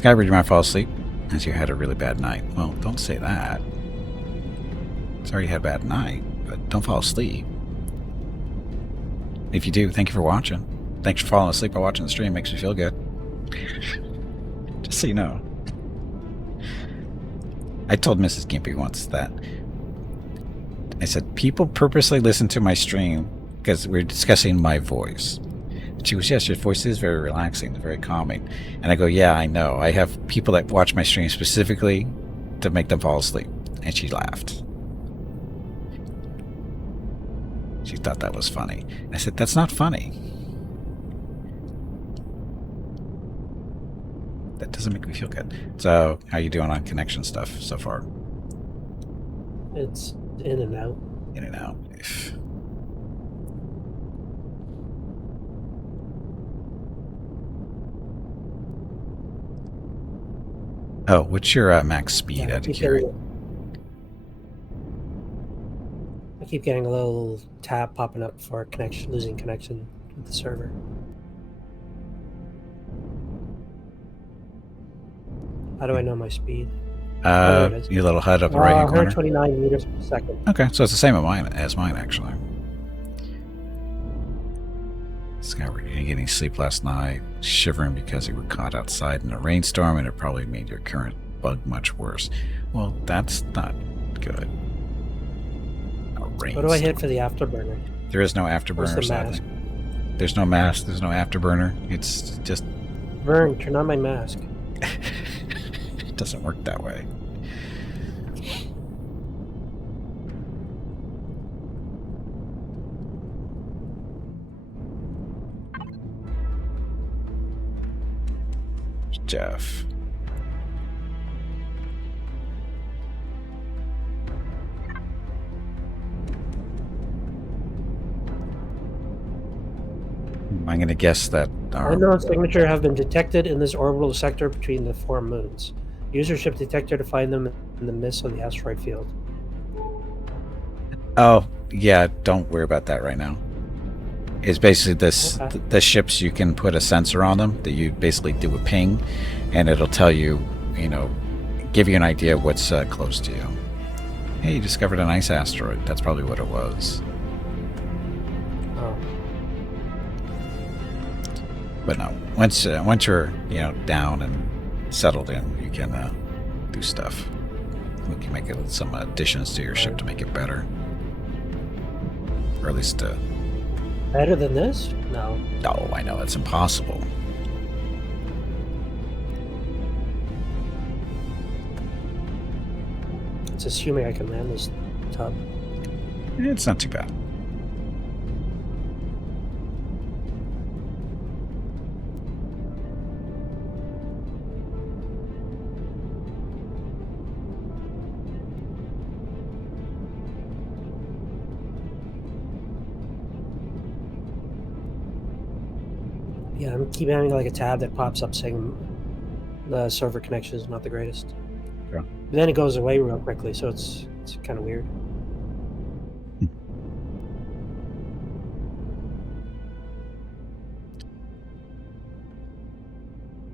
Skybird, you might fall asleep as you had a really bad night. Well, don't say that. Sorry you had a bad night, but don't fall asleep. If you do, thank you for watching. Thanks for falling asleep by watching the stream. Makes me feel good. Just so you know. I told Mrs. Gimpy once that I said, people purposely listen to my stream because we're discussing my voice. And she goes, yes, your voice is very relaxing, very calming. And I go, yeah, I know. I have people that watch my stream specifically to make them fall asleep. And she laughed. She thought that was funny. I said, that's not funny. That doesn't make me feel good. So, how you doing on connection stuff so far? It's in and out. In and out. Oh, what's your max speed out of curiosity? I keep getting a little tab popping up for connection, losing connection with the server. How do I know my speed? Your little HUD up the right hand corner. 129 meters per second. Okay, so it's the same as mine actually. Skyward, you didn't get any sleep last night, shivering because you were caught outside in a rainstorm, and it probably made your current bug much worse. Well, that's not good. What do I hit for the afterburner? There is no afterburner, sadly. There's no mask, there's no afterburner. It's just... Vern, turn on my mask. It doesn't work that way. Jeff. I'm going to guess that our... Unknown signature have been detected in this orbital sector between the 4 moons. Use your ship detector to find them in the midst of the asteroid field. Oh, yeah, don't worry about that right now. It's basically this, okay. The ships, you can put a sensor on them that you basically do a ping, and it'll tell you, you know, give you an idea of what's close to you. Hey, you discovered an ice asteroid. That's probably what it was. Oh. But no, once you're, you know, down and settled in, you can do stuff. We can make some additions to your ship to make it better, or at least better than this? No. No, I know that's impossible. It's assuming I can land this tub. It's not too bad. Yeah, I'm keep having like a tab that pops up saying the server connection is not the greatest. Yeah. But then it goes away real quickly, so it's kind of weird.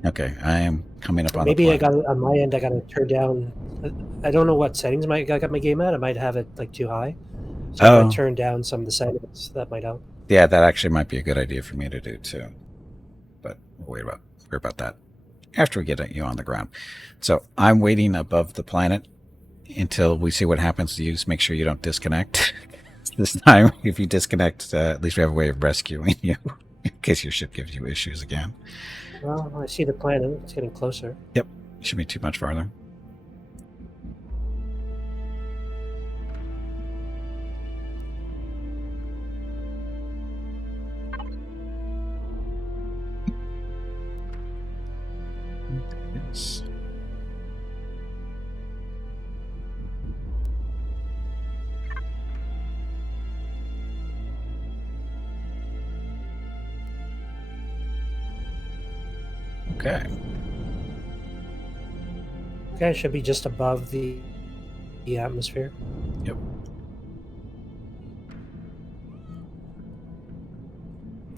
Okay, I am coming up on Maybe the I got on my end. I got to turn down. I don't know what settings I got my game at. I might have it like too high, so I might turn down some of the settings. That might help. Yeah, that actually might be a good idea for me to do too. But we'll worry about that after we get you on the ground. So I'm waiting above the planet until we see what happens to you. Just make sure you don't disconnect. This time, if you disconnect, at least we have a way of rescuing you in case your ship gives you issues again. Well, I see the planet. It's getting closer. Yep. Shouldn't be too much farther. Yes. Okay. Okay, it should be just above the atmosphere. Yep.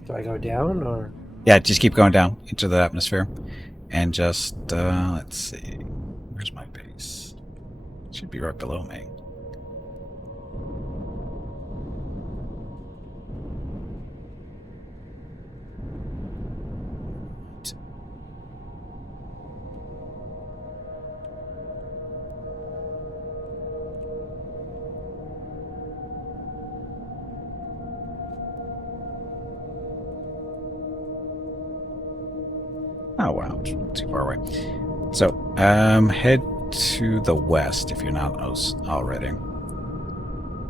Do I go down or? Yeah, just keep going down into the atmosphere. and just, let's see. Where's my base? Should be right below me. Oh, wow. Too far away. So, head to the west if you're not already.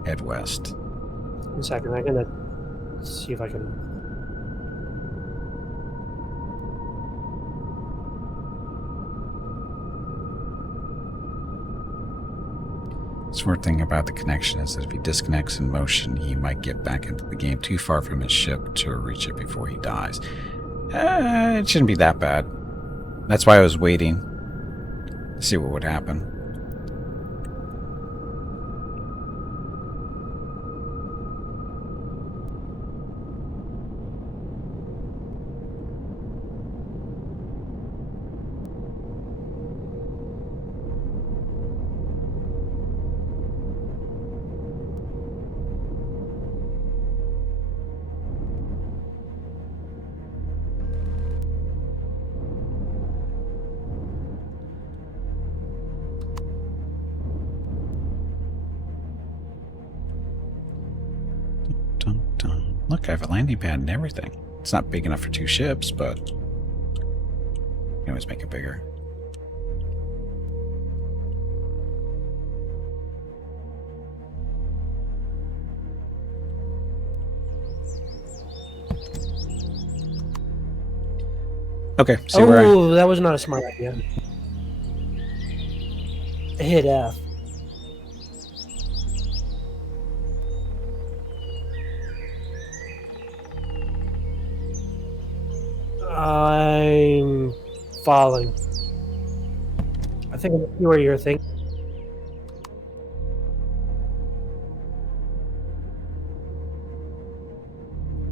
Head west. 1 second, I'm gonna see if I can. Smart thing about the connection is that if he disconnects in motion, he might get back into the game too far from his ship to reach it before he dies. It shouldn't be that bad. That's why I was waiting to see what would happen. Dun, dun. Look, I have a landing pad and everything. It's not big enough for 2 ships, but you can always make it bigger. Okay, see where Oh, that was not a smart idea. I hit F. I'm falling. I think I see where you're thinking.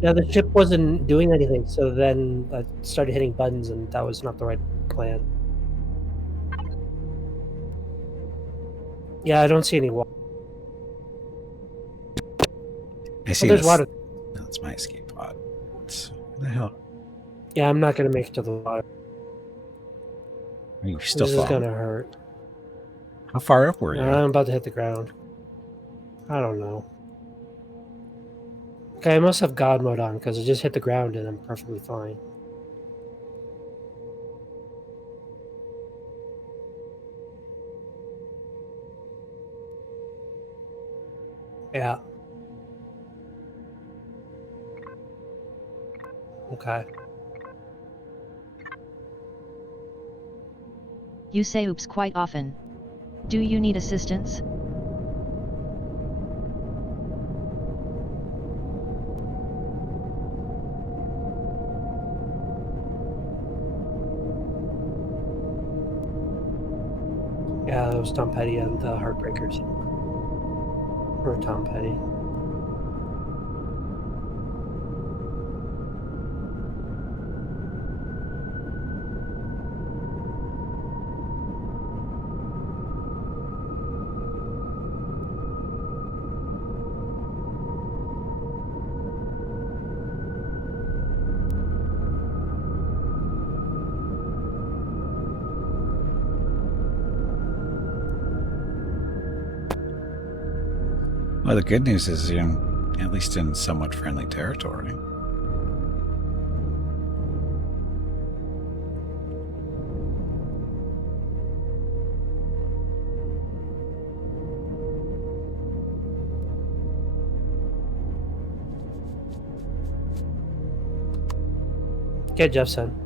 Yeah, the ship wasn't doing anything, so then I started hitting buttons, and that was not the right plan. Yeah, I don't see any water. I see there's this. water. That's my escape pod. What the hell? Yeah, I'm not gonna make it to the water. Are you still This is falling? gonna hurt. How far up were you? I'm about to hit the ground. I don't know. Okay, I must have God mode on because I just hit the ground and I'm perfectly fine. Yeah. Okay. You say oops quite often. Do you need assistance? Yeah, that was Tom Petty and the Heartbreakers. Or Tom Petty. Well, the good news is you're at least in somewhat friendly territory. Get Jeffson.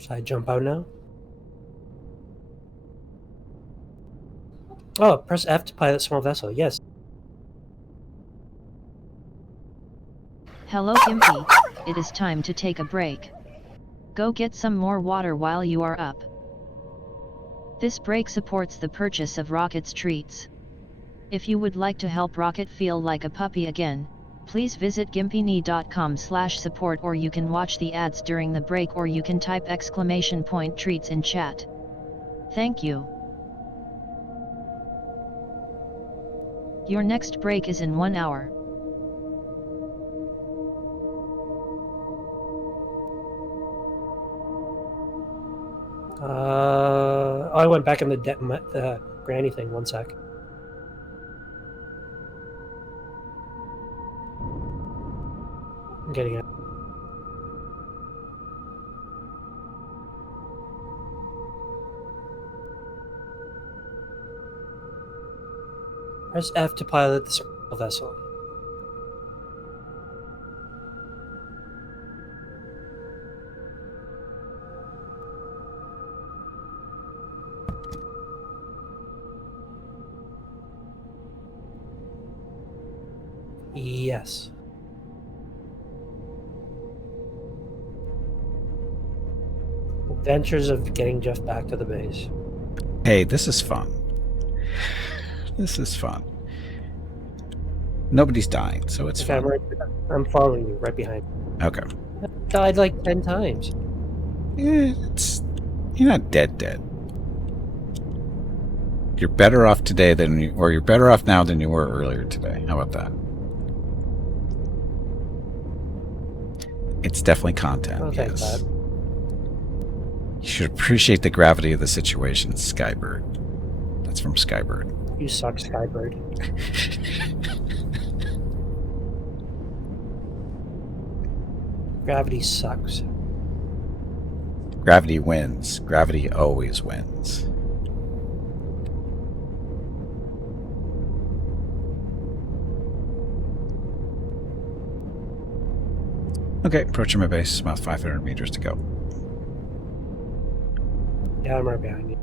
Should I jump out now? Oh, press F to pilot small vessel. Yes. Hello Gimpy, it is time to take a break. Go get some more water while you are up. This break supports the purchase of Rocket's treats. If you would like to help Rocket feel like a puppy again, please visit gimpyknee.com/support, or you can watch the ads during the break, or you can type !treats in chat. Thank you. Your next break is in 1 hour. I went back in the granny thing. 1 sec. I'm getting it. Press F to pilot the small vessel. Yes. Adventures of getting Jeff back to the base. Hey, this is fun. This is fun. Nobody's dying, so it's Okay, fun. I'm following you right behind. Okay. Died like 10 times. You're not dead. You're better off today you're better off now than you were earlier today. How about that? It's definitely content. I'll take yes. that. You should appreciate the gravity of the situation, Skybird. That's from Skybird. You suck, Skybird. Gravity sucks. Gravity wins. Gravity always wins. Okay, approaching my base. About 500 meters to go. Yeah, I'm right behind you.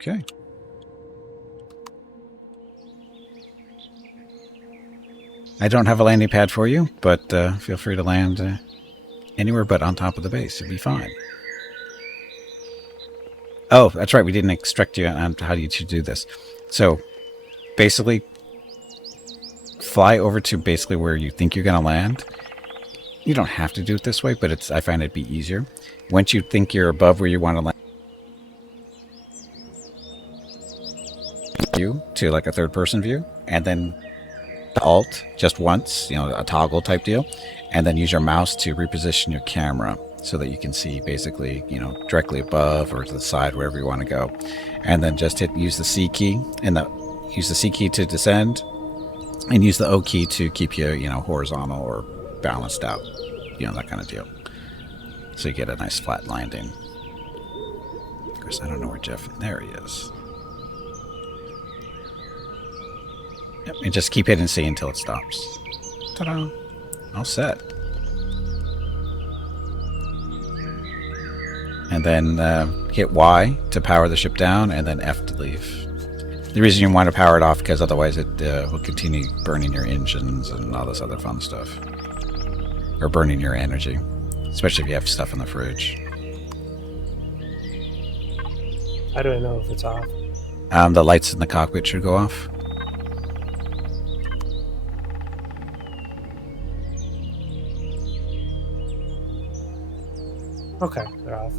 Okay. I don't have a landing pad for you, but feel free to land anywhere but on top of the base. It'll be fine. Oh, that's right. We didn't instruct you on how you should do this. So, basically, fly over to basically where you think you're going to land. You don't have to do it this way, but I find it'd be easier. Once you think you're above where you want to land, view to like a third-person view, and then Alt just once, a toggle type deal, and then use your mouse to reposition your camera so that you can see basically, directly above or to the side, wherever you want to go. And then just use the C key use the C key to descend, and use the O key to keep you, horizontal or balanced out, that kind of deal. So you get a nice flat landing. Of course, I don't know where Jeff. There he is. Yep, and just keep hitting C until it stops. Ta-da! All set. And then hit Y to power the ship down, and then F to leave. The reason you want to power it off, because otherwise it will continue burning your engines and all this other fun stuff. Or burning your energy. Especially if you have stuff in the fridge. How do I know if it's off? The lights in the cockpit should go off. Okay, they're off.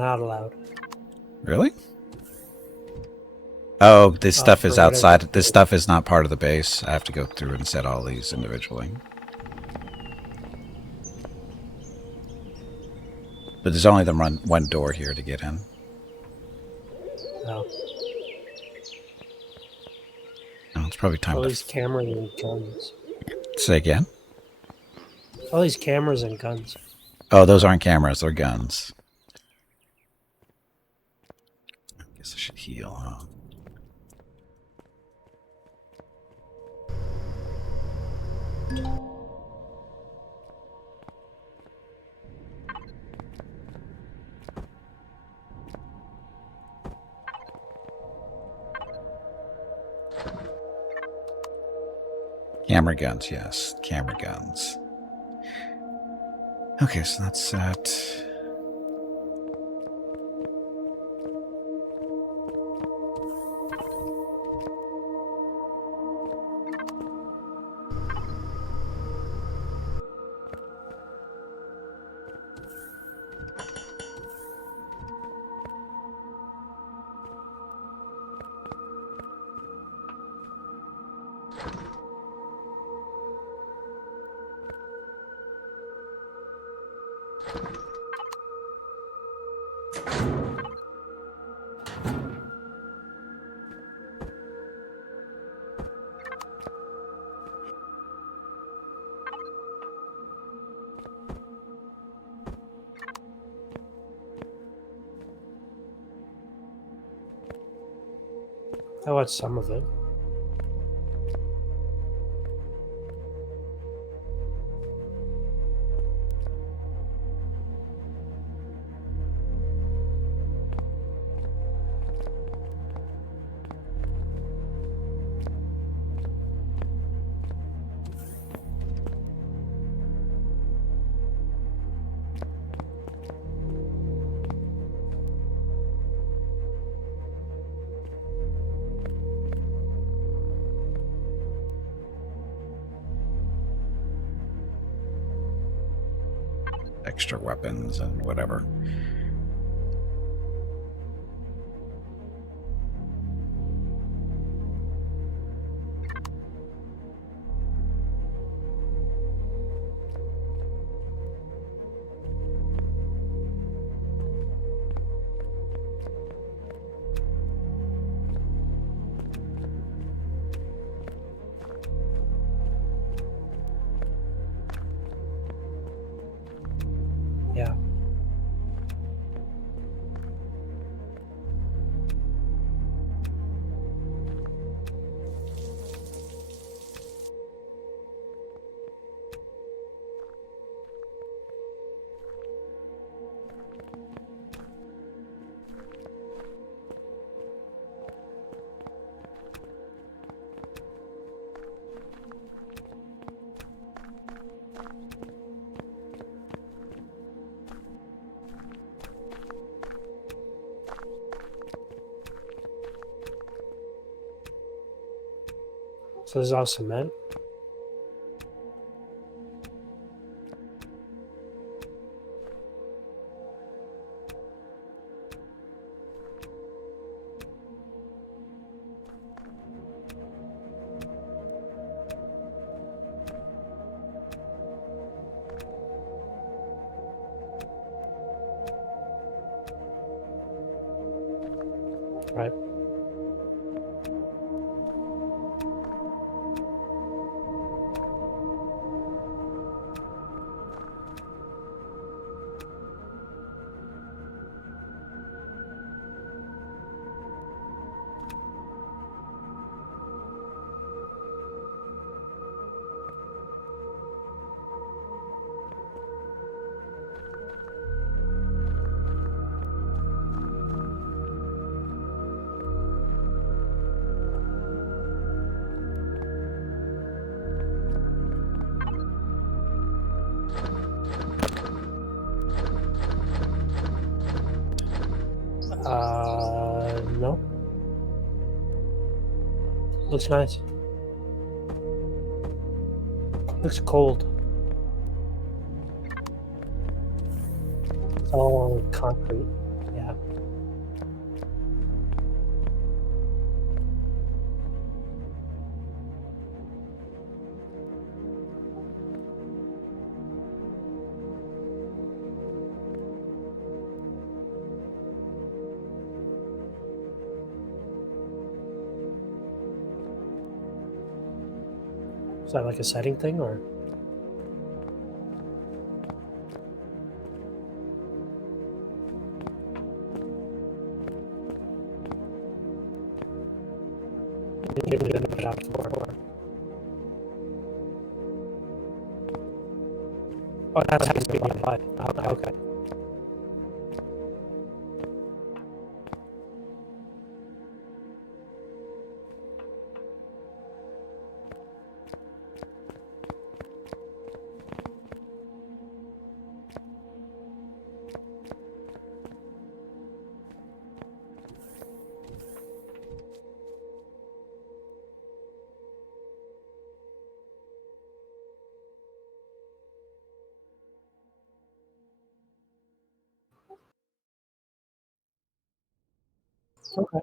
not allowed. Really? Oh, this stuff For is whatever- outside. This stuff is not part of the base. I have to go through and set all these individually. But there's only the one door here to get in. No. Oh, it's probably time All to... these cameras and guns. Say again? All these cameras and guns. Oh, those aren't cameras. They're guns. I guess I should heal, huh? Camera guns, yes. Camera guns. Okay, so that's set. I watched some of it. Extra weapons and whatever. Yeah. So there's all cement. Right. No. Looks nice. Looks cold. It's all concrete. Is that like a setting thing, or? You didn't put it out for. Oh, that's how to be online. Okay. Okay.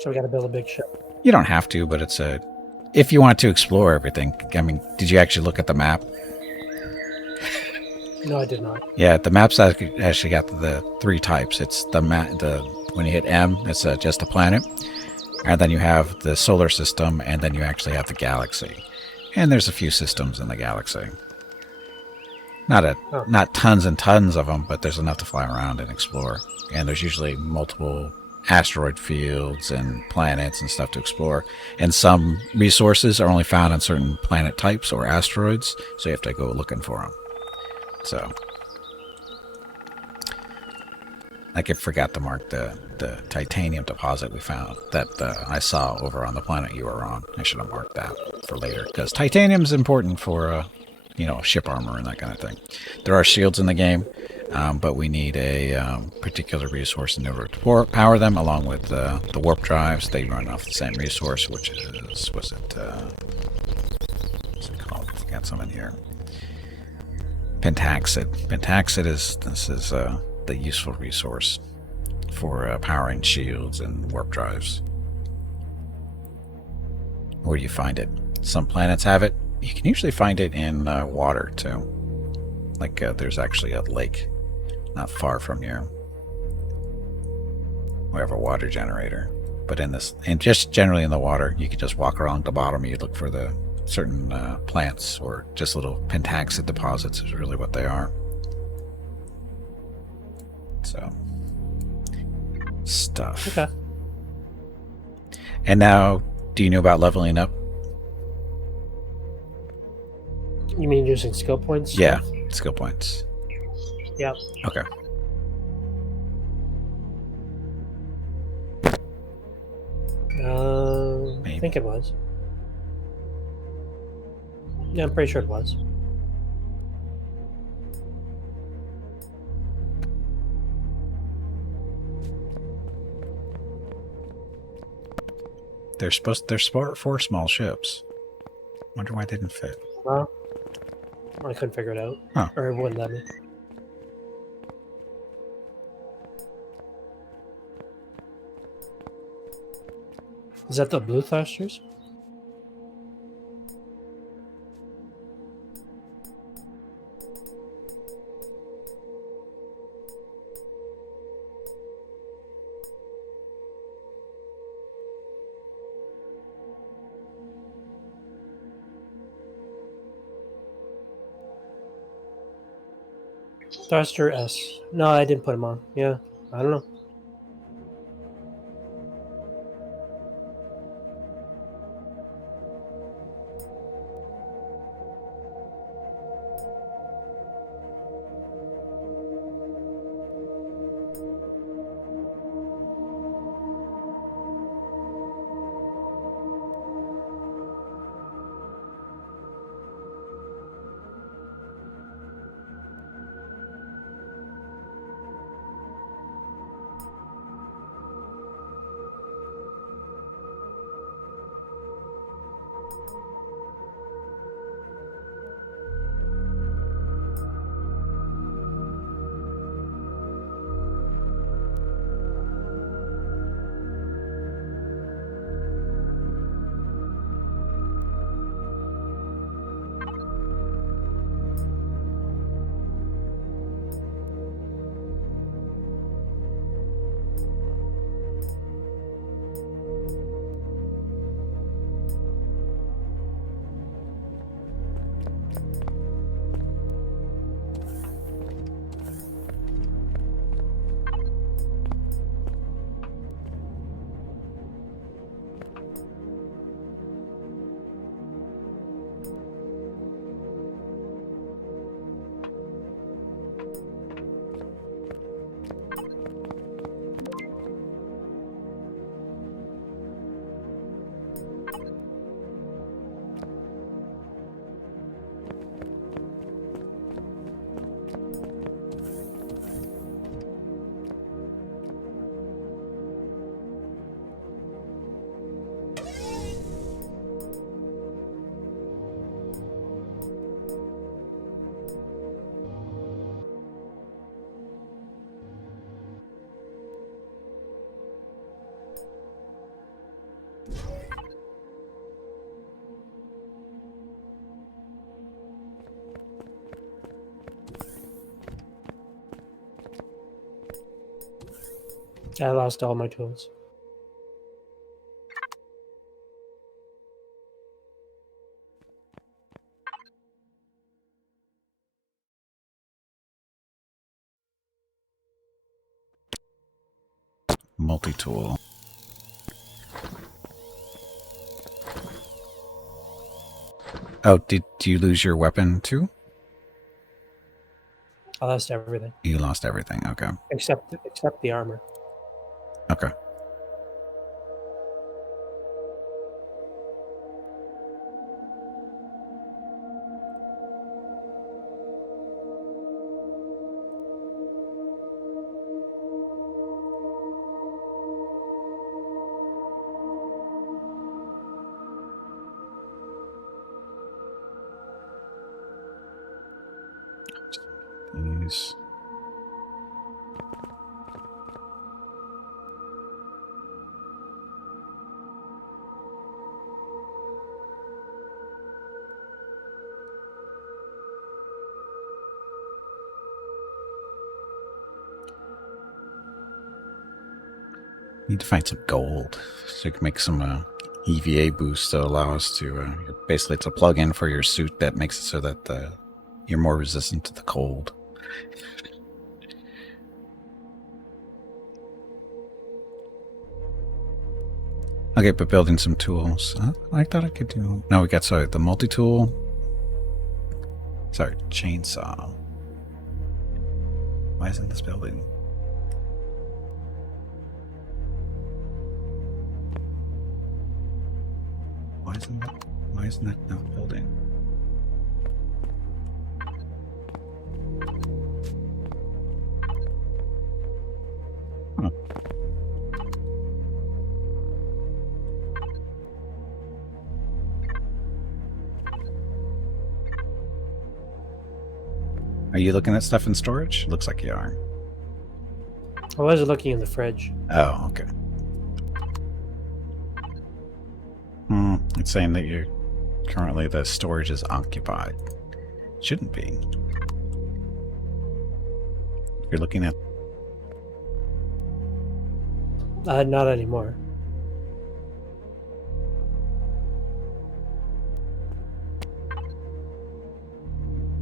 So we got to build a big ship. You don't have to, but it's a. If you want to explore everything, I mean, did you actually look at the map? No, I did not. Yeah, the map's actually got the three types. It's the when you hit M, it's just a planet, and then you have the solar system, and then you actually have the galaxy. And there's a few systems in the galaxy. Not tons and tons of them, but there's enough to fly around and explore. And there's usually multiple asteroid fields and planets and stuff to explore. And some resources are only found on certain planet types or asteroids, so you have to go looking for them. So I forgot to mark the titanium deposit we found that I saw over on the planet you were on. I should have marked that for later, because titanium is important for ship armor and that kind of thing. There are shields in the game, but we need a particular resource in order to power them, along with the warp drives. They run off the same resource, which is what's it called? I got some in here. Pentaxid. Pentaxid is the useful resource for powering shields and warp drives. Where do you find it? Some planets have it. You can usually find it in water too. Like there's actually a lake not far from here. We have a water generator. But and just generally in the water, you can just walk along the bottom and you look for the certain plants, or just little pentaxid deposits is really what they are. So, stuff. Okay. And now, do you know about leveling up? You mean using skill points? Yeah, skill points. Yeah. Okay. I think it was. Yeah, I'm pretty sure it was. There's four small ships. Wonder why they didn't fit. Well, I couldn't figure it out. Huh. Or it wouldn't let me. Is that the blue thrusters? Thruster S. No, I didn't put them on. Yeah, I don't know. I lost all my tools. Multi-tool. Oh, did you lose your weapon too? I lost everything You lost everything. Okay. except the armor. Okay. These. Need to find some gold so you can make some EVA boost to allow us to basically it's a plug-in for your suit that makes it so that you're more resistant to the cold. Okay, but building some tools. I thought I could do. No, we got the multi-tool. Sorry, chainsaw. Why isn't this building? Why isn't that not building? Huh. Are you looking at stuff in storage? Looks like you are. I was looking in the fridge. Oh, okay. It's saying that you're currently the storage is occupied. Shouldn't be. If you're looking at Not anymore.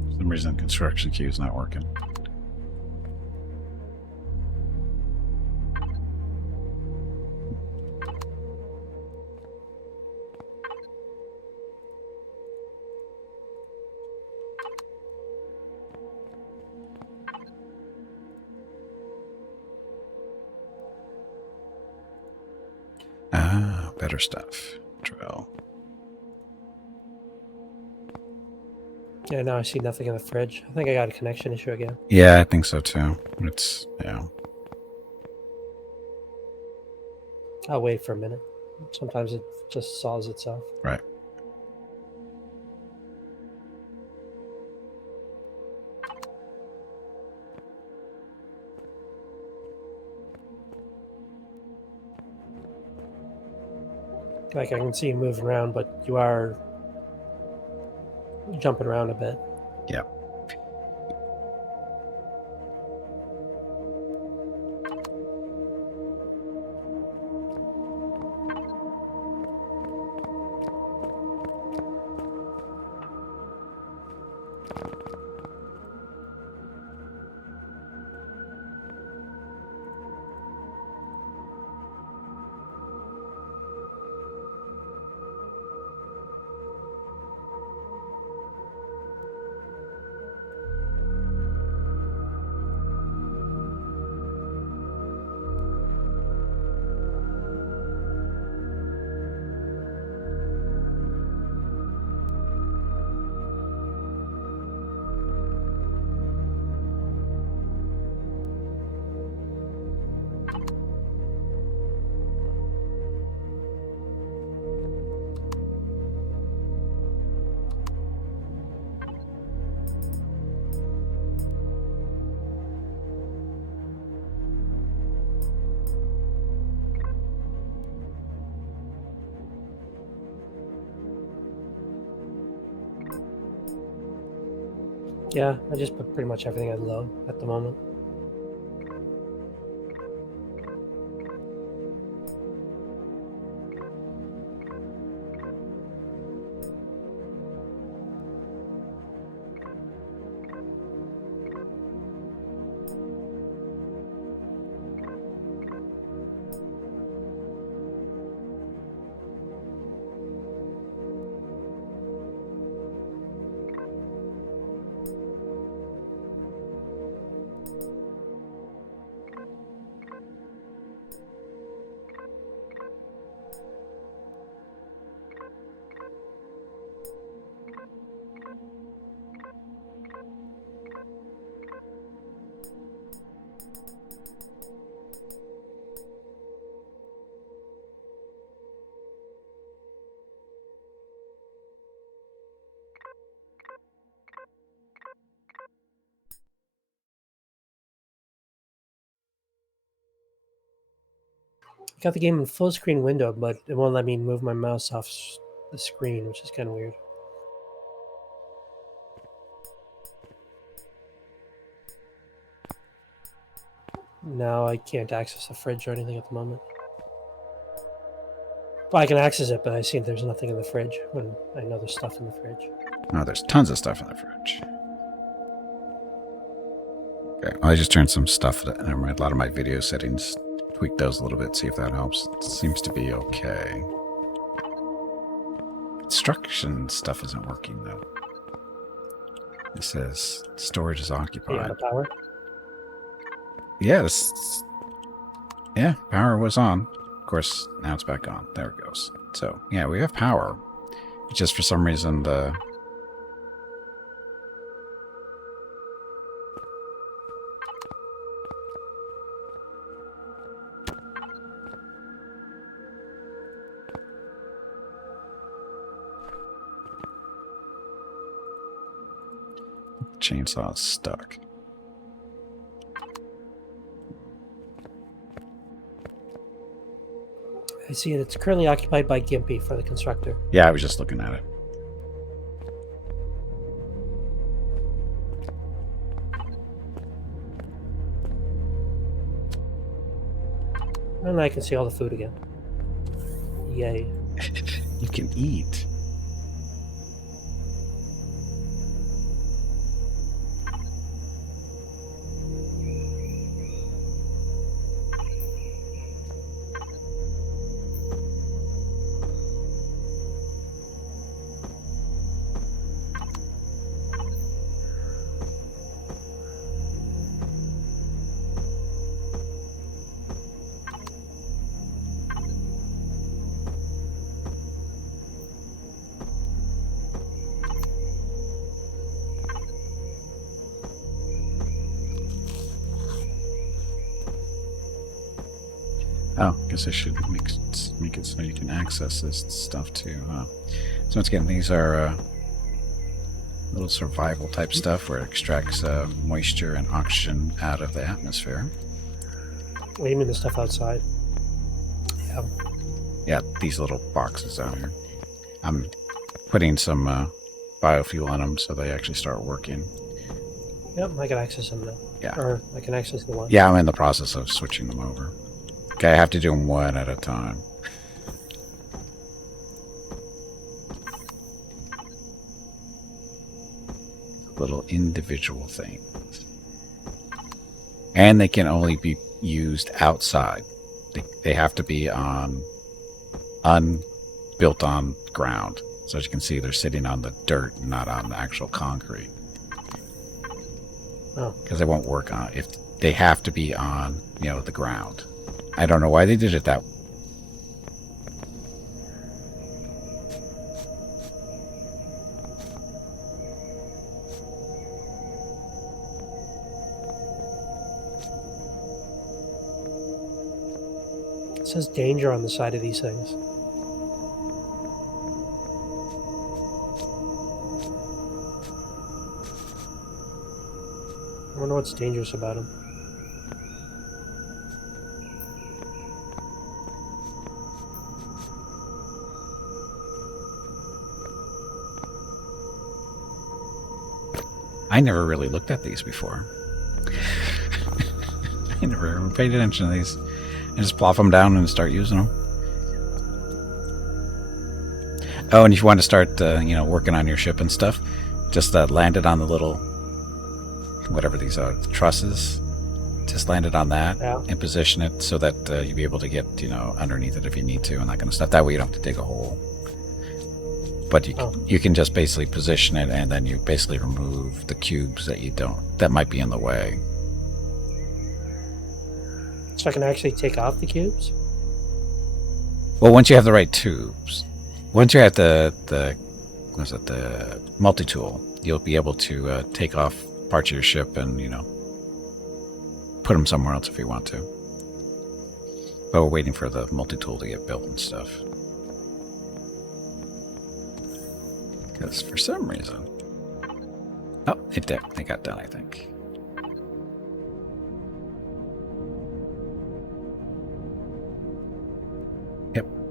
for some reason, construction queue is not working. Ah, better stuff. Drill. Yeah, now I see nothing in the fridge. I think I got a connection issue again. Yeah, I think so too. It's yeah. I'll wait for a minute. Sometimes it just solves itself. Right. Like I can see you moving around, but you are jumping around a bit. Yeah. Yeah, I just put pretty much everything on low at the moment. I got the game in full screen window, but it won't let me move my mouse off the screen, which is kind of weird. Now I can't access the fridge or anything at the moment. Well, I can access it, but I see there's nothing in the fridge when I know there's stuff in the fridge. Oh, there's tons of stuff in the fridge. Okay, well, I just turned some stuff. Never mind, a lot of my video settings. Tweak those a little bit, see if that helps. It seems to be okay. Construction stuff isn't working though. It says storage is occupied. Yeah, the power. Yes. Yeah, power was on. Of course, now it's back on. There it goes. So, yeah, we have power. It's just for some reason the... chainsaw is stuck. I see it. It's currently occupied by Gimpy for the constructor. Yeah, I was just looking at it. And I can see all the food again. Yay. You can eat. Oh, guess I should make it so you can access this stuff too. So once again, these are little survival type stuff where it extracts moisture and oxygen out of the atmosphere. What do you mean the stuff outside? Yeah. Yeah, these little boxes out here. I'm putting some biofuel on them so they actually start working. Yep, I can access them now. Yeah. Or I can access the one. Yeah, I'm in the process of switching them over. Okay, I have to do them one at a time. Little individual things. And they can only be used outside. They have to be on unbuilt on ground. So as you can see, they're sitting on the dirt, not on the actual concrete. Oh. Because they won't work on if they have to be on, the ground. I don't know why they did it that way. It says danger on the side of these things. I wonder what's dangerous about them. I never really looked at these before. I never ever paid attention to these. I just plop them down and start using them. Oh, and if you want to start, working on your ship and stuff, just land it on the little, whatever these are, the trusses. Just land it on that and position it so that you'll be able to get, underneath it if you need to and that kind of stuff. That way you don't have to dig a hole. But you can just basically position it and then you basically remove the cubes that might be in the way. So I can actually take off the cubes? Well, once you have the right tubes, once you have the multi-tool, you'll be able to take off parts of your ship and, put them somewhere else if you want to. But we're waiting for the multi-tool to get built and stuff. Because for some reason... Oh, it got done, I think.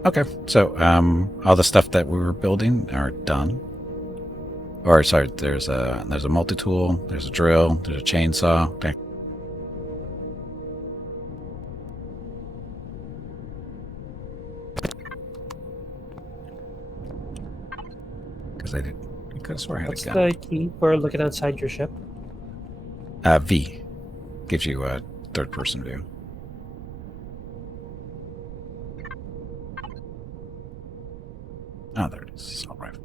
Okay, so all the stuff that we were building are done. Or sorry, there's a multi-tool, there's a drill, there's a chainsaw. Okay. Because I could have swore I had What's a gun. the key for looking outside your ship? V gives you a third-person view. Oh, there it is. Assault rifle.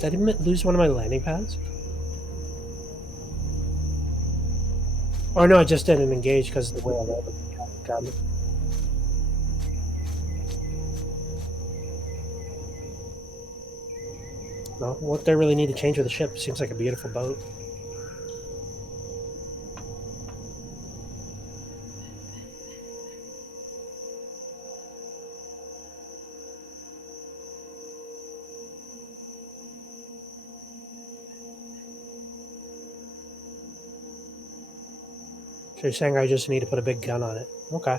Did I lose one of my landing pads? Or no, I just didn't engage because of the way I landed. Got it. No, what they really need to change with the ship? Seems like a beautiful boat. So you're saying I just need to put a big gun on it? Okay.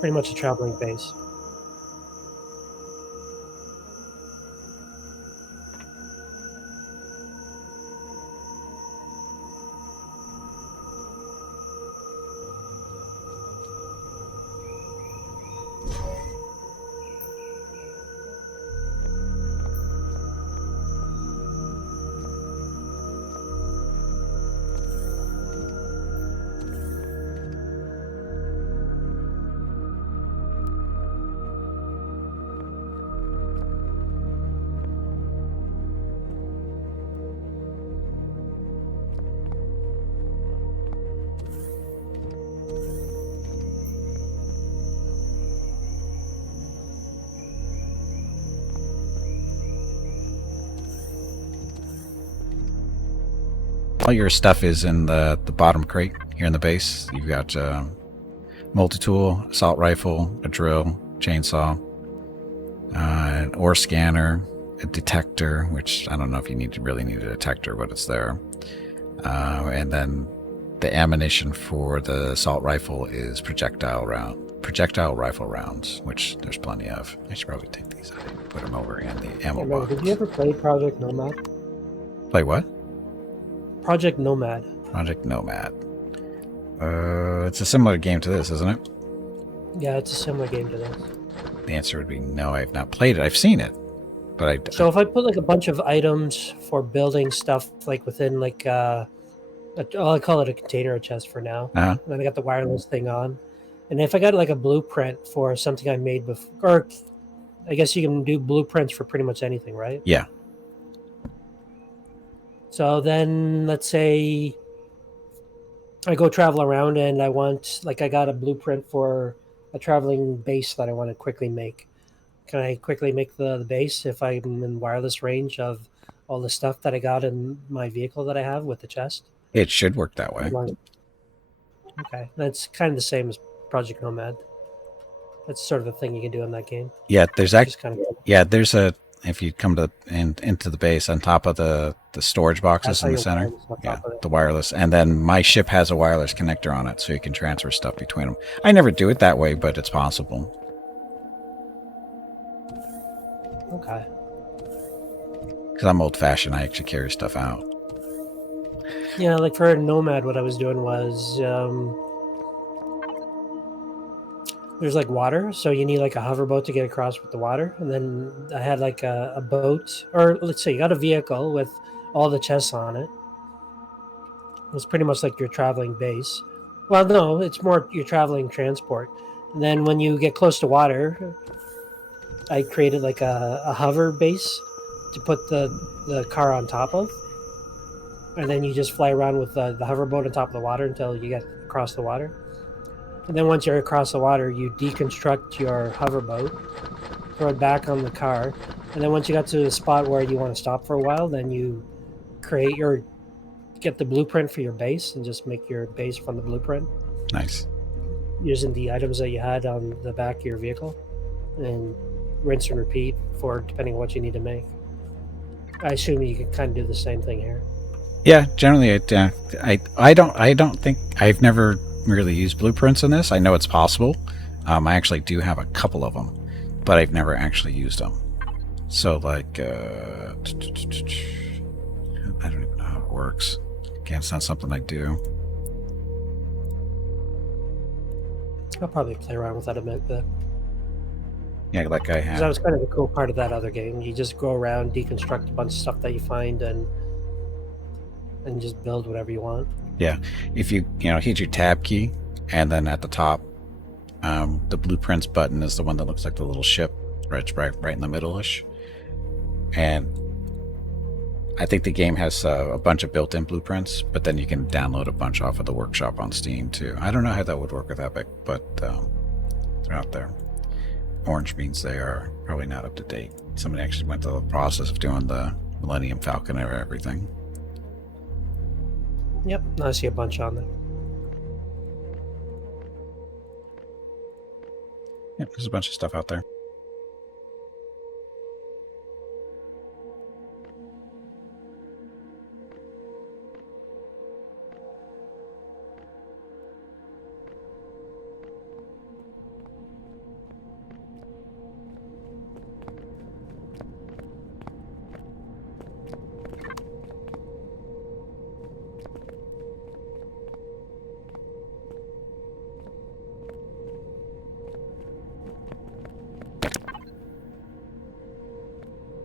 Pretty much a traveling base. all your stuff is in the bottom crate here in the base. You've got multi-tool, assault rifle, a drill, chainsaw, an ore scanner, a detector, which I don't know if you really need a detector, but it's there. And then the ammunition for the assault rifle is projectile rifle rounds, which there's plenty of. I should probably take these out and put them over in the ammo box. Did you ever play Project Nomad? Play what? Project Nomad. Project Nomad. It's a similar game to this, isn't it? Yeah, it's a similar game to this. The answer would be no, I've not played it. I've seen it, but So if I put like a bunch of items for building stuff like within like I call it a container chest for now. Uh-huh. And then I got the wireless thing on. And if I got like a blueprint for something I made before, or I guess you can do blueprints for pretty much anything, right? Yeah. So then let's say I go travel around and I got a blueprint for a traveling base that I want to quickly make. Can I quickly make the base if I'm in wireless range of all the stuff that I got in my vehicle that I have with the chest? It should work that way. Okay, that's kind of the same as Project Nomad. That's sort of a thing you can do in that game. Yeah, there's actually Kind of, there's a if you come to into the base on top of the storage boxes in the center. Yeah, the wireless, and then my ship has a wireless connector on it, so you can transfer stuff between them. I never do it that way, but it's possible. okay. Because I'm old-fashioned, I actually carry stuff out. Yeah, like for Nomad, what I was doing was there's like water, so you need like a hoverboat to get across with the water, and then I had like a boat, or let's say you got a vehicle with all the chests on it. It's pretty much like your traveling base. Well, no, it's more your traveling transport. And then when you get close to water, I created like a hover base to put the car on top of. And then you just fly around with the hoverboat on top of the water until you get across the water. And then once you're across the water, you deconstruct your hoverboat, throw it back on the car. And then once you got to the spot where you want to stop for a while, then you get the blueprint for your base and just make your base from the blueprint. Nice. Using the items that you had on the back of your vehicle. And rinse and repeat for depending on what you need to make. I assume you can kind of do the same thing here. Yeah, generally, I don't think I've never really used blueprints in this. I know it's possible. I actually do have a couple of them, but I've never actually used them. So, like, I don't even know how it works. Again, it's not something I do. I'll probably play around with that a bit. Yeah, like I have. That was kind of the cool part of that other game. You just go around, deconstruct a bunch of stuff that you find, and just build whatever you want. Yeah, if you hit your tab key, and then at the top, the blueprints button is the one that looks like the little ship, right in the middle-ish. And I think the game has a bunch of built-in blueprints, but then you can download a bunch off of the workshop on Steam too. I don't know how that would work with Epic, but they're out there. Orange means they are probably not up to date. Somebody actually went through the process of doing the Millennium Falcon or everything. Yep, I see a bunch on there. Yep, there's a bunch of stuff out there.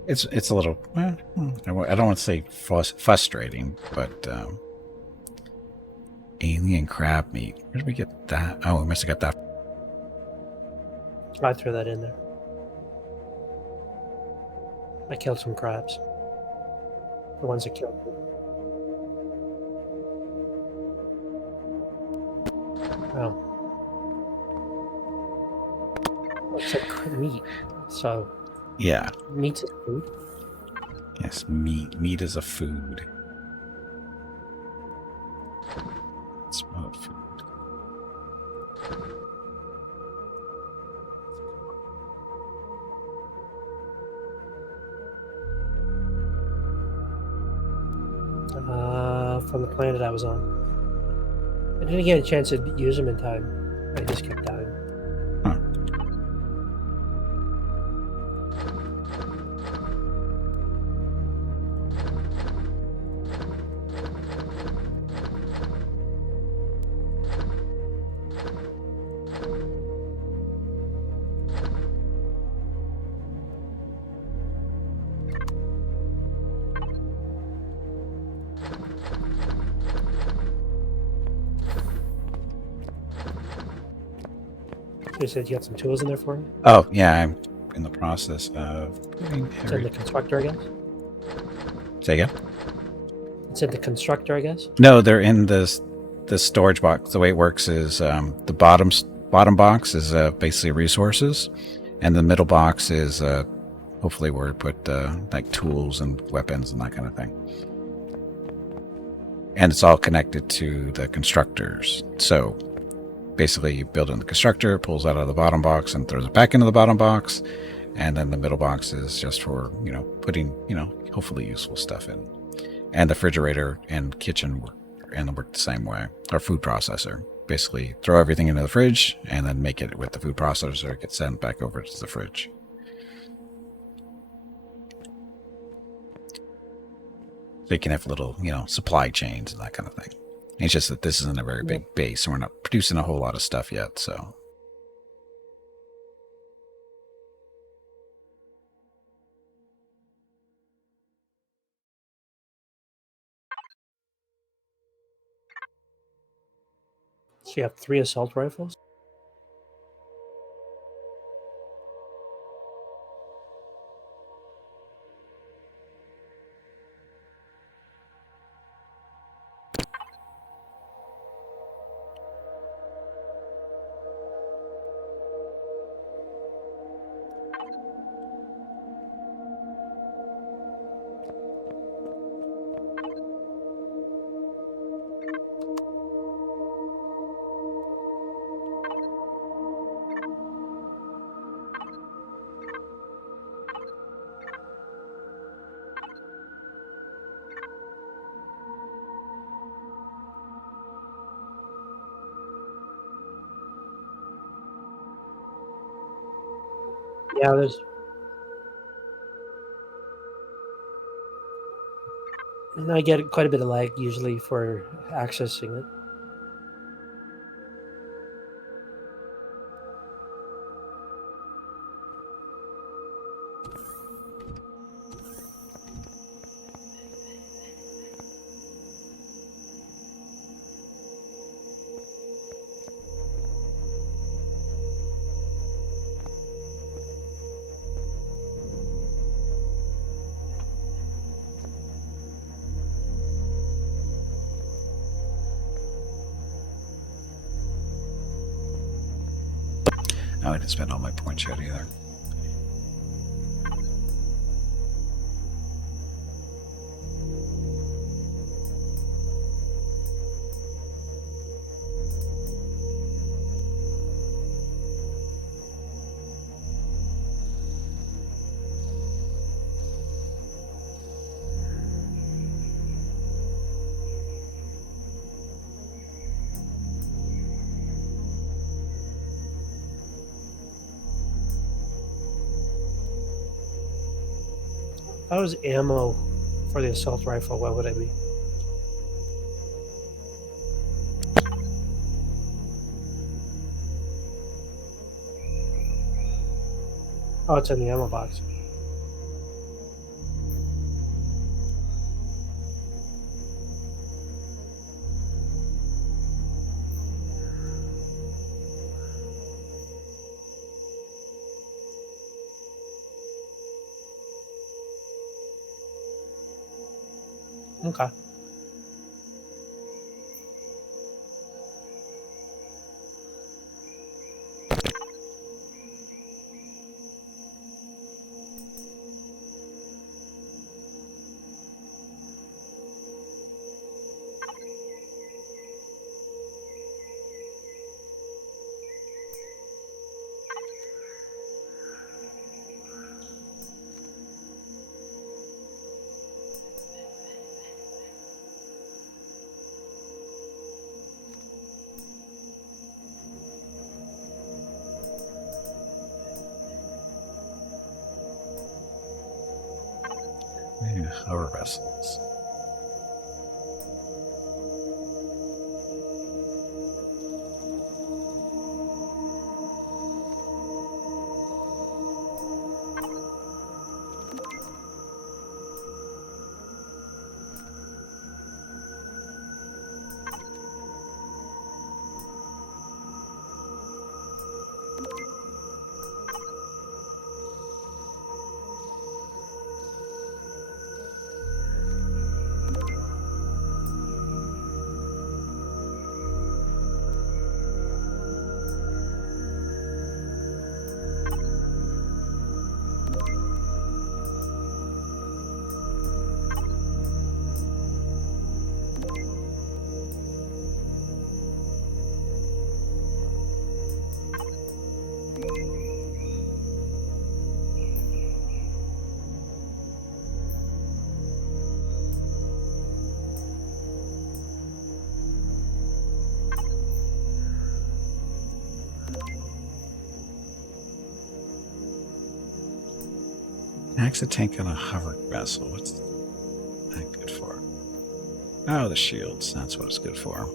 It's a little, I don't want to say frustrating, but alien crab meat. Where did we get that? Oh, we must have got that. I threw that in there. I killed some crabs. The ones that killed me. Oh. Looks like meat. So. Yeah. Meat is food. Yes, meat. Meat is a food. Smelled food. From the planet I was on. I didn't get a chance to use them in time. I just kept dying. Huh. You said you got some tools in there for me? Oh, yeah, I'm in the process of putting It's in the constructor, I guess? Say again? It's in the constructor, I guess? No, they're in the storage box. The way it works is the bottom box is basically resources, and the middle box is hopefully where we put like tools and weapons and that kind of thing. And it's all connected to the constructors. So basically, you build in the constructor, pulls out of the bottom box, and throws it back into the bottom box. And then the middle box is just for putting hopefully useful stuff in. And the refrigerator and kitchen work the same way. Our food processor. Basically, throw everything into the fridge and then make it with the food processor. It gets sent back over to the fridge. So you can have little, supply chains and that kind of thing. It's just that this isn't a very big base, and we're not producing a whole lot of stuff yet, so. So you have 3 assault rifles? Yeah, there's. I get quite a bit of lag usually for accessing it. I didn't spend all my points yet either. If I was ammo for the assault rifle, what would I be? Oh, it's in the ammo box. Okay. Hover vessels. Exit tank on a hover vessel. What's that good for? Oh, the shields. That's what it's good for.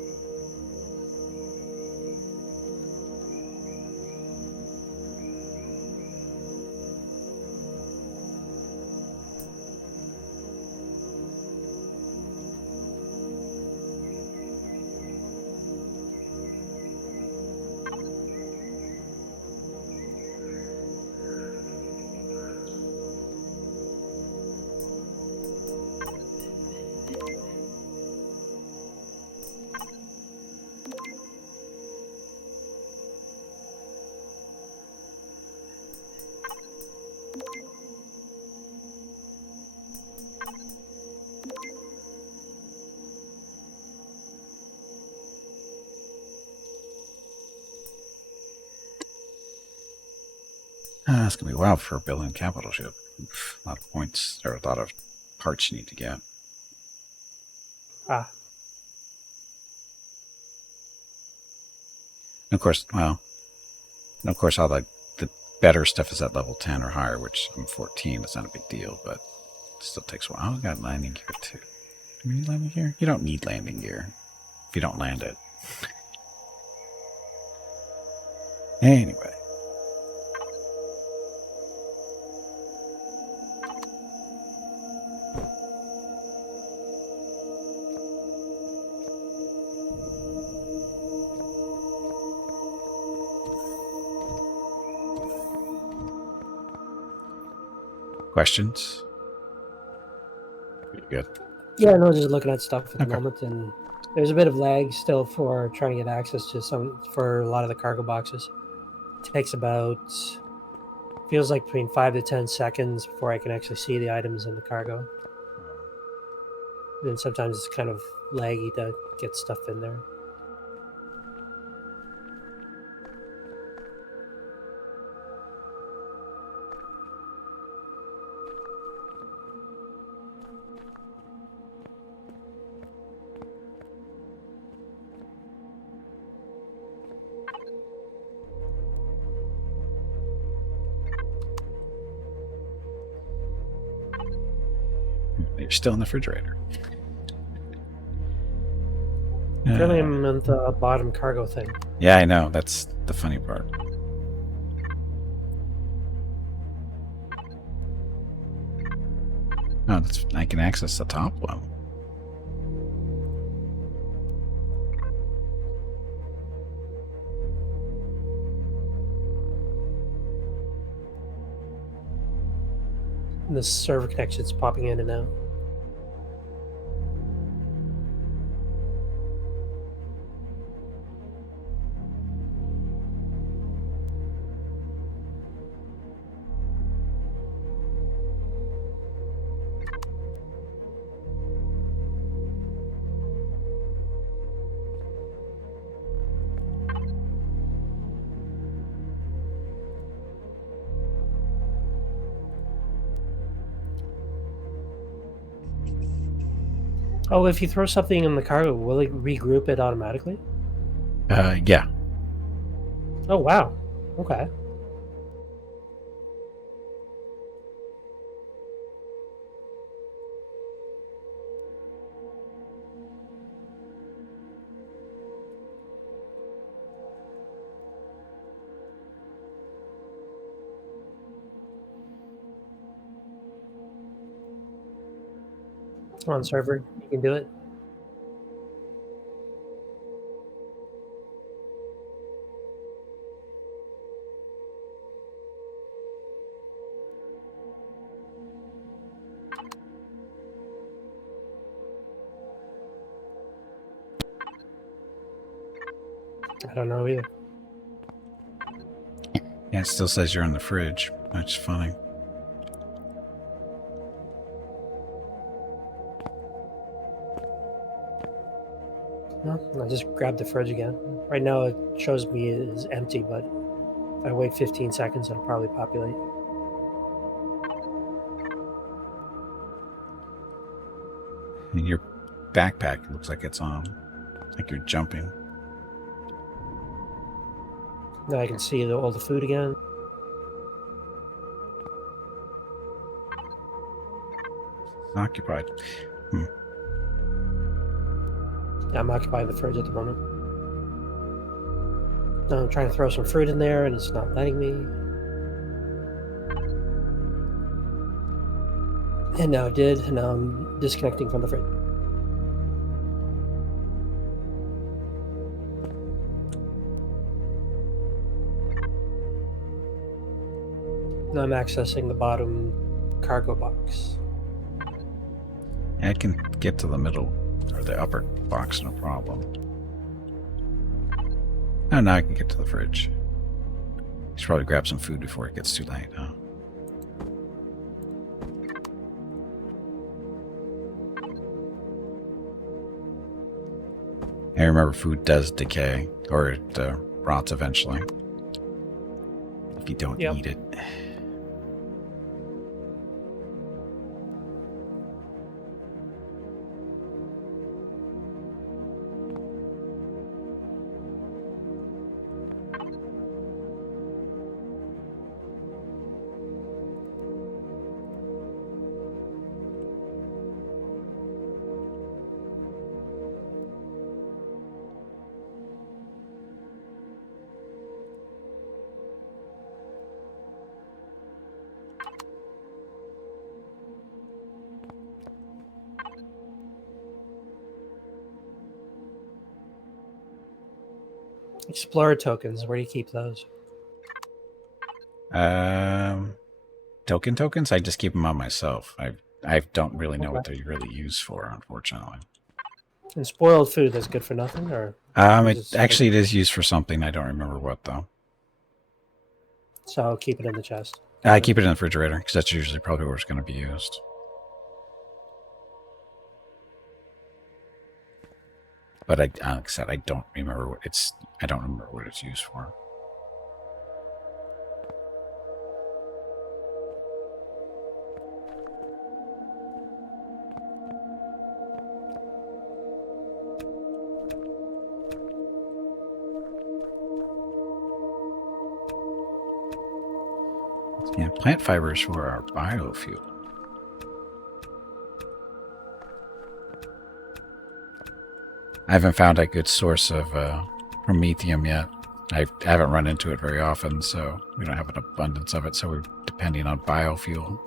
That's going to be wild for a building capital ship. Oof, a lot of points, or a lot of parts you need to get. Ah, And of course, well, and of course, all the better stuff is at level 10 or higher, which I'm 14. It's not a big deal, but it still takes a while. I got landing gear too. Do you need landing gear? You don't need landing gear if you don't land it. Anyway. Questions? Pretty good. yeah, no, just looking at stuff at the Okay. moment, and there's a bit of lag still for trying to get access to for a lot of the cargo boxes. It takes about, feels like between 5 to 10 seconds before I can actually see the items in the cargo. And sometimes it's kind of laggy to get stuff in there. You're still in the refrigerator. Currently, I'm on the bottom cargo thing. Yeah, I know. That's the funny part. Oh, I can access the top one. And the server connection's popping in and out. Oh, if you throw something in the cargo, will it regroup it automatically? Yeah. Oh, wow. Okay. Come on, server. You can do it. I don't know either. Yeah, it still says you're in the fridge. That's funny. No, I just grabbed the fridge again. Right now it shows me it is empty, but if I wait 15 seconds, it'll probably populate. And your backpack looks like it's on. Like you're jumping. Now I can see all the food again. It's occupied. Yeah, I'm occupying the fridge at the moment. Now I'm trying to throw some fruit in there, and it's not letting me. And now it did, and now I'm disconnecting from the fridge. Now I'm accessing the bottom cargo box. I can get to the middle or the upper box, no problem. Oh, now I can get to the fridge. Should probably grab some food before it gets too late, huh? I remember food does decay, or it rots eventually if you don't eat it. Explorer tokens, where do you keep those? Tokens? I just keep them on myself. I don't really know what they're really used for, unfortunately. And spoiled food, that's good for nothing, or? It is used for something. I don't remember what though. So I'll keep it in the chest. I keep it in the refrigerator because that's usually probably where it's going to be used. But like I said, I don't remember what it's used for. Yeah, plant fibers for our biofuel. I haven't found a good source of promethium yet. I haven't run into it very often, so we don't have an abundance of it, so we're depending on biofuel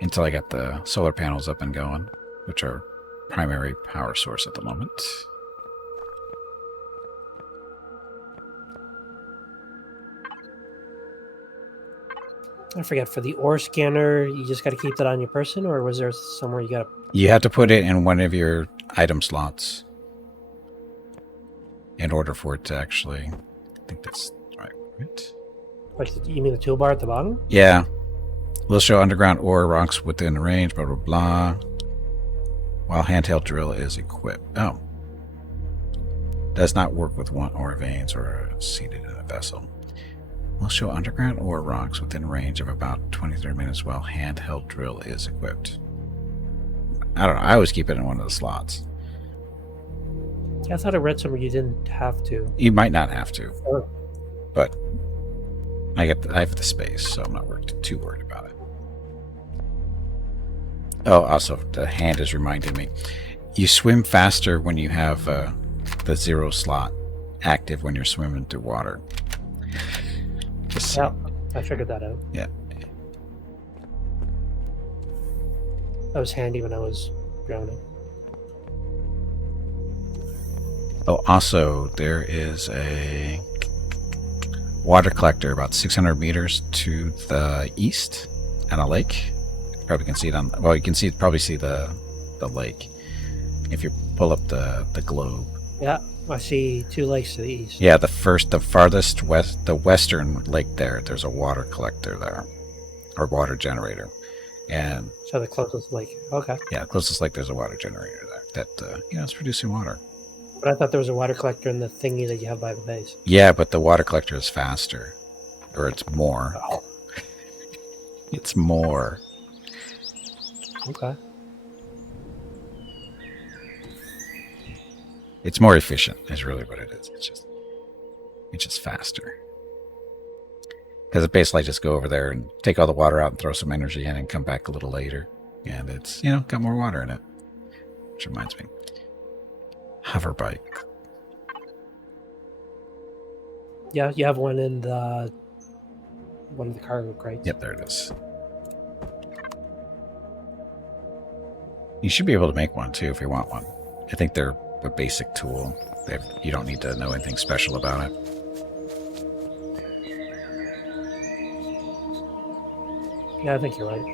until I get the solar panels up and going, which are primary power source at the moment. I forget, for the ore scanner, you just got to keep that on your person, or was there somewhere you got to... You have to put it in one of your item slots in order for it to actually... I think that's right. Like, you mean the toolbar at the bottom? Yeah. Will show underground ore rocks within range, blah, blah, blah. While handheld drill is equipped. Oh. Does not work with one ore veins or seated in a vessel. Will show underground ore rocks within range of about 23 minutes while handheld drill is equipped. I don't know. I always keep it in one of the slots. Yeah, I thought I read somewhere you didn't have to. You might not have to, Oh. but I have the space, so I'm not too worried about it. Oh, also, the hand is reminding me. You swim faster when you have the 0 slot active when you're swimming through water. Yeah, I figured that out. Yeah. That was handy when I was drowning. Oh, also, there is a water collector about 600 meters to the east at a lake. You probably can see it on. Well, you can probably see the lake if you pull up the globe. Yeah, I see 2 lakes to the east. Yeah, the farthest west, the western lake there. There's a water collector there, or water generator, and So the closest lake. Okay. yeah, closest lake there's a water generator there that it's producing water. But I thought there was a water collector in the thingy that you have by the base. Yeah, but the water collector is faster, or it's more. Oh, It's more. okay. It's more efficient. Is really what it is. It's just faster. Because it basically just go over there and take all the water out and throw some energy in and come back a little later, and it's got more water in it. Which reminds me, hover bike. Yeah, you have one in one of the cargo crates. Yep, there it is. You should be able to make one too if you want one. I think they're a basic tool. You don't need to know anything special about it. Yeah, I think you're right.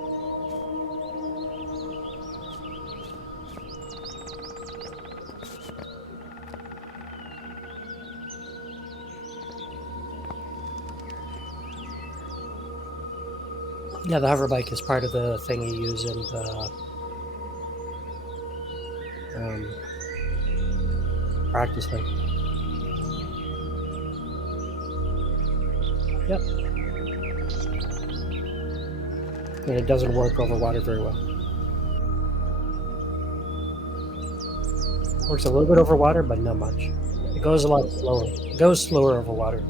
Yeah, the hover bike is part of the thing you use in the practice thing. Yep. And it doesn't work over water very well. Works a little bit over water, but not much. It goes a lot slower. It goes slower over water.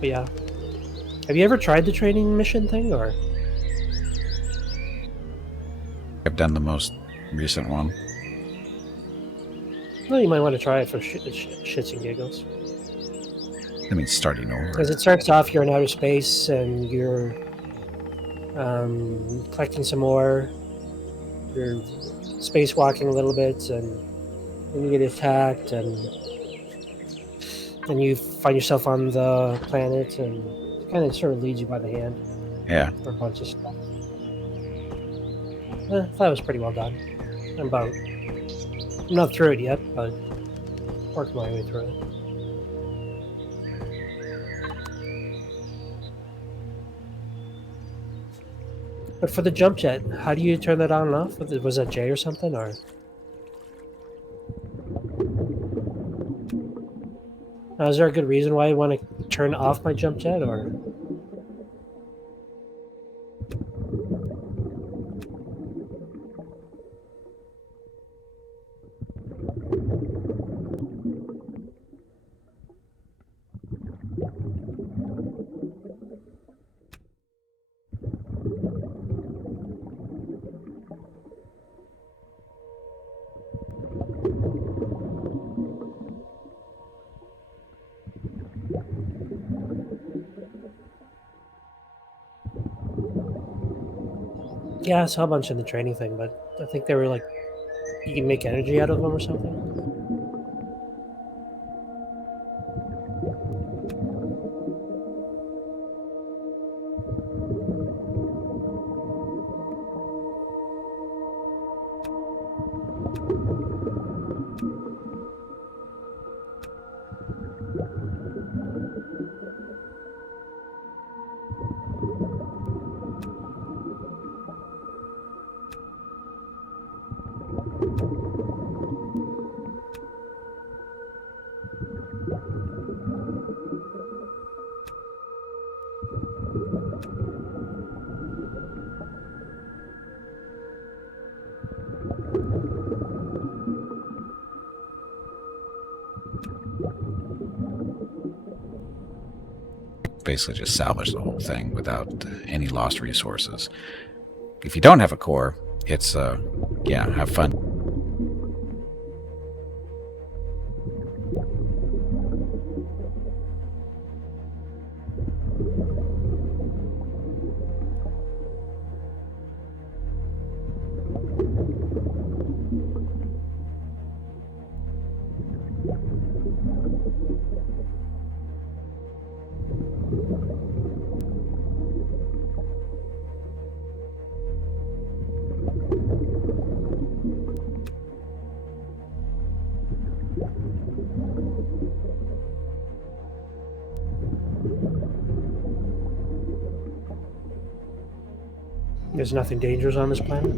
But yeah. Have you ever tried the training mission thing, or? I've done the most recent one. Well, you might want to try it for shits and giggles. I mean, starting over. Because it starts off, you're in outer space, and you're collecting some ore. You're spacewalking a little bit, and then you get attacked, and then you find yourself on the planet, and it kind of sort of leads you by the hand Yeah. for a bunch of stuff. I thought it was pretty well done. I'm not through it yet, but working my way through it. But for the jump jet, how do you turn that on and off? Was that J or something, or? Is there a good reason why I want to turn off my jump jet, or? Yeah, I saw a bunch in the training thing, but I think they were like, you can make energy out of them or something. Basically just salvage the whole thing without any lost resources. If you don't have a core, it's have fun. There's nothing dangerous on this planet?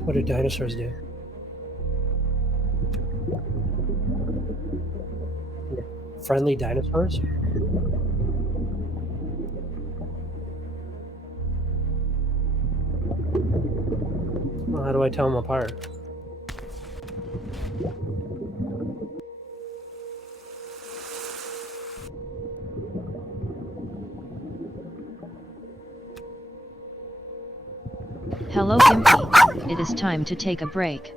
What do dinosaurs do? Friendly dinosaurs? Well, how do I tell them apart? Hello Gimpy, it is time to take a break.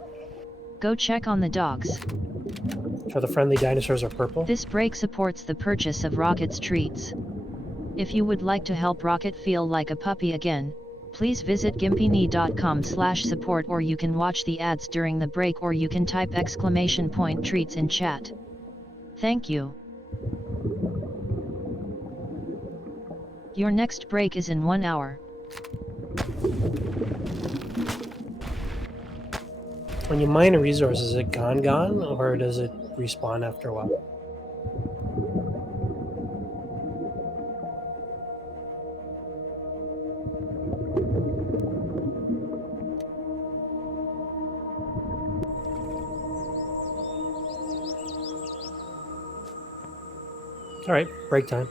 Go check on the dogs. So the friendly dinosaurs are purple? This break supports the purchase of Rocket's treats. If you would like to help Rocket feel like a puppy again, please visit gimpyknee.com/support, or you can watch the ads during the break, or you can type !treats in chat. Thank you. Your next break is in 1 hour. When you mine a resource, is it gone, or does it respawn after a while? All right, break time.